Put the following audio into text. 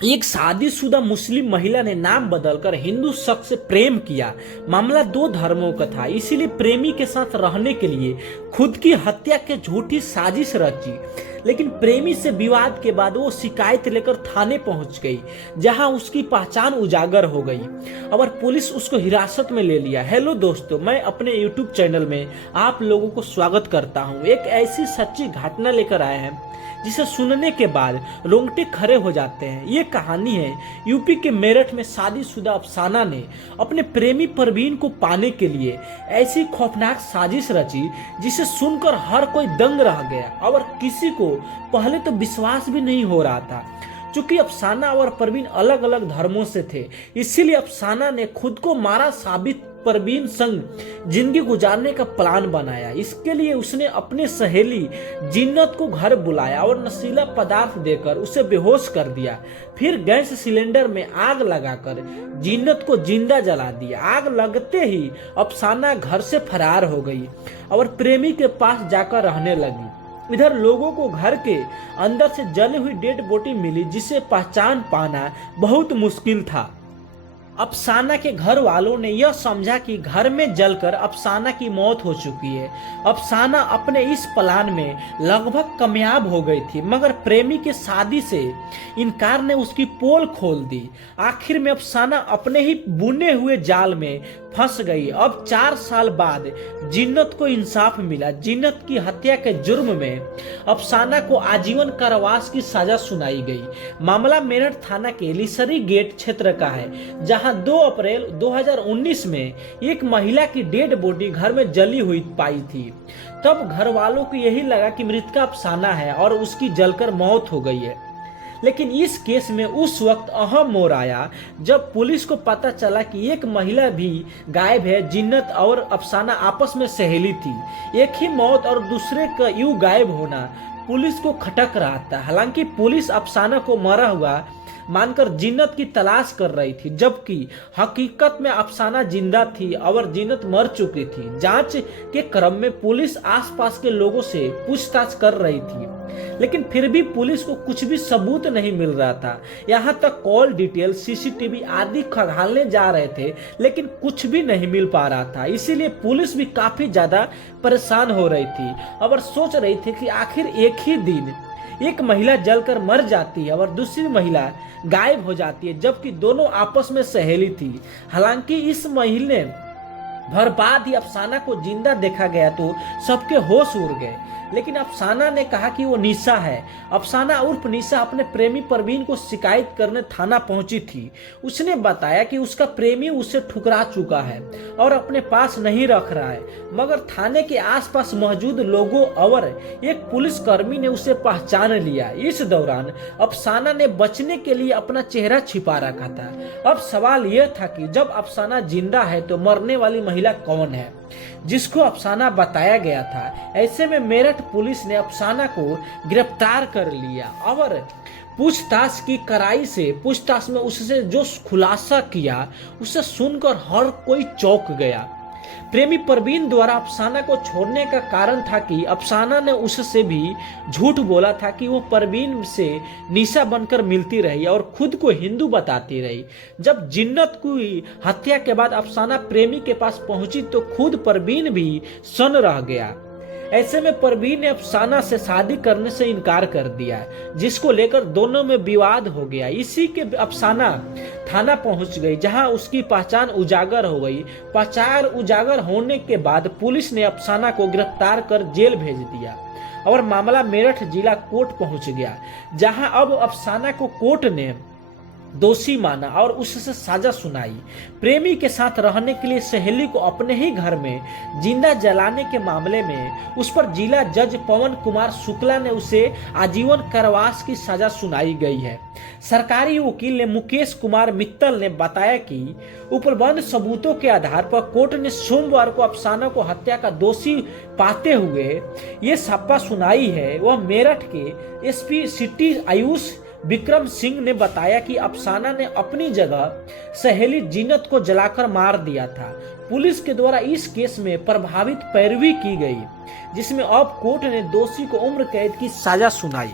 एक शादीशुदा मुस्लिम महिला ने नाम बदलकर हिंदू शख्स से प्रेम किया। मामला दो धर्मों का था, इसीलिए प्रेमी के साथ रहने के लिए खुद की हत्या के झूठी साजिश रची। लेकिन प्रेमी से विवाद के बाद वो शिकायत लेकर थाने पहुंच गई, जहां उसकी पहचान उजागर हो गई और पुलिस उसको हिरासत में ले लिया। हेलो दोस्तों, मैं अपने यूट्यूब चैनल में आप लोगों को स्वागत करता हूं। एक ऐसी सच्ची घटना लेकर आए हैं जिसे सुनने के बाद रोंगटे खड़े हो जाते हैं। ये कहानी है यूपी के मेरठ में शादीशुदा अफसाना ने अपने प्रेमी परवीन को पाने के लिए ऐसी खौफनाक साजिश रची जिसे सुनकर हर कोई दंग रह गया और किसी को पहले तो विश्वास भी नहीं हो रहा था। चूंकि अफसाना और परवीन अलग अलग धर्मों से थे, इसीलिए अफसाना ने खुद को मारा साबित परवीन संग जिंदगी गुजारने का प्लान बनाया। इसके लिए उसने अपने सहेली जिन्नत को घर बुलाया और नशीला पदार्थ देकर उसे बेहोश कर दिया। फिर गैस सिलेंडर में आग लगाकर जिन्नत को जिंदा जला दिया। आग लगते ही अफसाना घर से फरार हो गई और प्रेमी के पास जाकर रहने लगी। इधर लोगों को घर के अंदर से जली हुई डेड बॉडी मिली, जिसे पहचान पाना बहुत मुश्किल था। अफसाना के घर वालों ने यह समझा कि घर में जलकर अफसाना की मौत हो चुकी है। अफसाना अपने इस प्लान में लगभग कामयाब हो गई थी, मगर प्रेमी के शादी से इनकार ने उसकी पोल खोल दी। आखिर में अफसाना अपने ही बुने हुए जाल में फंस गई। अब 4 साल बाद जिन्नत को इंसाफ मिला। जिन्नत की हत्या के जुर्म में अफसाना को आजीवन कारावास की सजा सुनाई गई। मामला मेरठ थाना के लिसरी गेट क्षेत्र का है, जहां 2 अप्रैल 2019 में एक महिला की डेड बॉडी घर में जली हुई पाई थी। तब घर वालों को यही लगा कि मृतका अफसाना है और उसकी जलकर मौत हो गई है। लेकिन इस केस में उस वक्त अहम मोड़ आया जब पुलिस को पता चला कि एक महिला भी गायब है। जिन्नत और अफसाना आपस में सहेली थी। एक ही मौत और दूसरे का यूं गायब होना पुलिस को खटक रहा था। हालांकि पुलिस अफसाना को मरा हुआ मानकर जिन्नत की तलाश कर रही थी, जबकि हकीकत में अफसाना जिंदा थी और जिन्नत मर चुकी थी। जांच के क्रम में पुलिस आसपास के लोगों से पूछताछ कर रही थी, लेकिन फिर भी पुलिस को कुछ भी सबूत नहीं मिल रहा था। यहाँ तक कॉल डिटेल, सीसीटीवी आदि खंगालने जा रहे थे, लेकिन कुछ भी नहीं मिल पा रहा था। इसीलिए पुलिस भी काफी ज्यादा परेशान हो रही थी और सोच रही थी कि आखिर एक ही दिन एक महिला जलकर मर जाती है और दूसरी महिला गायब हो जाती है, जबकि दोनों आपस में सहेली थी। हालांकि इस महीने भर बाद ही अफसाना को जिंदा देखा गया तो सबके होश उड़ गए, लेकिन अफसाना ने कहा कि वो निशा है। अफसाना उर्फ निशा अपने प्रेमी परवीन को शिकायत करने थाना पहुंची थी। उसने बताया कि उसका प्रेमी उसे ठुकरा चुका है और अपने पास नहीं रख रहा है, मगर थाने के आसपास मौजूद लोगों और एक पुलिसकर्मी ने उसे पहचान लिया। इस दौरान अफसाना ने बचने के लिए अपना चेहरा छिपा रखा था। अब सवाल यह था कि जब अफसाना जिंदा है तो मरने वाली महिला कौन है जिसको अफसाना बताया गया था। ऐसे में मेरठ पुलिस ने अफसाना को गिरफ्तार कर लिया और पूछताछ की कड़ाई से पूछताछ में उससे जो खुलासा किया उसे सुनकर हर कोई चौंक गया। प्रेमी परवीन द्वारा अफसाना को छोड़ने का कारण था कि अफसाना ने उससे भी झूठ बोला था कि वो परवीन से निशा बनकर मिलती रही और खुद को हिंदू बताती रही। जब जिन्नत की हत्या के बाद अफसाना प्रेमी के पास पहुंची तो खुद परवीन भी सन्न रह गया। ऐसे में परवीन ने अफसाना से शादी करने से इनकार कर दिया, जिसको लेकर दोनों में विवाद हो गया। इसी के अफसाना थाना पहुंच गई, जहां उसकी पहचान उजागर हो गई। पहचान उजागर होने के बाद पुलिस ने अफसाना को गिरफ्तार कर जेल भेज दिया और मामला मेरठ जिला कोर्ट पहुंच गया, जहां अब अफसाना को कोर्ट ने दोषी माना और उससे सजा सुनाई। प्रेमी के साथ रहने के लिए सहेली को अपने ही घर में जिंदा जलाने के मामले में उस पर जिला जज पवन कुमार शुक्ला ने उसे आजीवन कारावास की सजा सुनाई गई है। सरकारी वकील ने मुकेश कुमार मित्तल ने बताया कि उपलब्ध सबूतों के आधार पर कोर्ट ने सोमवार को अफसाना को हत्या का दोषी पाते हुए ये सप्पा सुनाई है। वह मेरठ के एसपी सिटी आयुष विक्रम सिंह ने बताया कि अफसाना ने अपनी जगह सहेली जिन्नत को जलाकर मार दिया था। पुलिस के द्वारा इस केस में प्रभावित पैरवी की गई, जिसमें अब कोर्ट ने दोषी को उम्र कैद की सजा सुनाई।